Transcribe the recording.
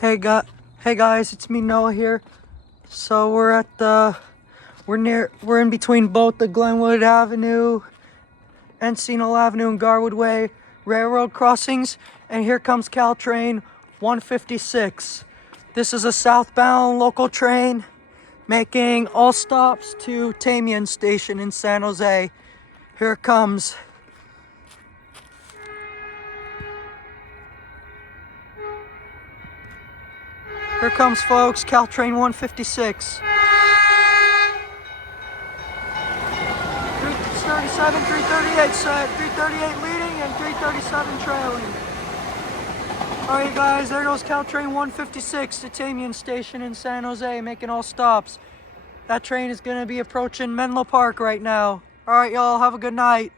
Hey guys, it's me Noah here. So we're in between both the Glenwood Avenue, Encino Avenue, and Garwood Way railroad crossings, and here comes Caltrain 156. This is a southbound local train making all stops to Tamian Station in San Jose. Here it comes. Here comes, folks, Caltrain 156. 337, 338 set, 338 leading and 337 trailing. Alright guys, there goes Caltrain 156 to Tamian Station in San Jose, making all stops. That train is going to be approaching Menlo Park right now. Alright y'all, have a good night.